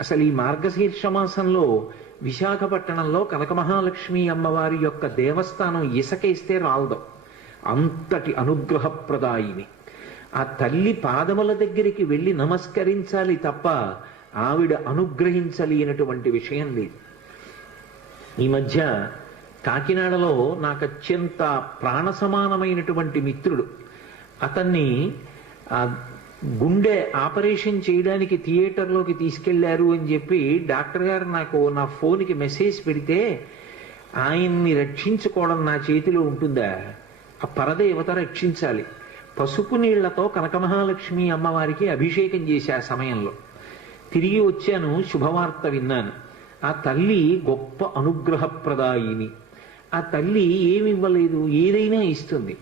అసలు ఈ మార్గశీర్ష మాసంలో విశాఖపట్టణంలో కనకమహాలక్ష్మి అమ్మవారి యొక్క దేవస్థానం ఇసకేస్తే రాలదు, అంతటి అనుగ్రహప్రదాయిని. ఆ తల్లి పాదముల దగ్గరికి వెళ్ళి నమస్కరించాలి తప్ప ఆవిడ అనుగ్రహించలేనటువంటి విషయం లేదు. ఈ మధ్య కాకినాడలో నాకు అత్యంత ప్రాణ సమానమైనటువంటి మిత్రుడు, అతన్ని గుండె ఆపరేషన్ చేయడానికి థియేటర్లోకి తీసుకెళ్లారు అని చెప్పి డాక్టర్ గారు నాకు నా ఫోన్కి మెసేజ్ పెడితే, ఆయన్ని రక్షించుకోవడం నా చేతిలో ఉంటుందా? ఆ పరదేవత రక్షించాలి. పసుపు నీళ్లతో కనకమహాలక్ష్మి అమ్మవారికి అభిషేకం చేశా ఆ సమయంలో. తిరిగి వచ్చాను, శుభవార్త విన్నాను. ఆ తల్లి గొప్ప అనుగ్రహప్రదాయిని. ఆ తల్లి ఏమివ్వలేదు, ఏదైనా ఇస్తుంది.